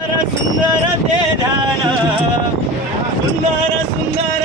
सुंदर ते झालं सुंदर सुंदर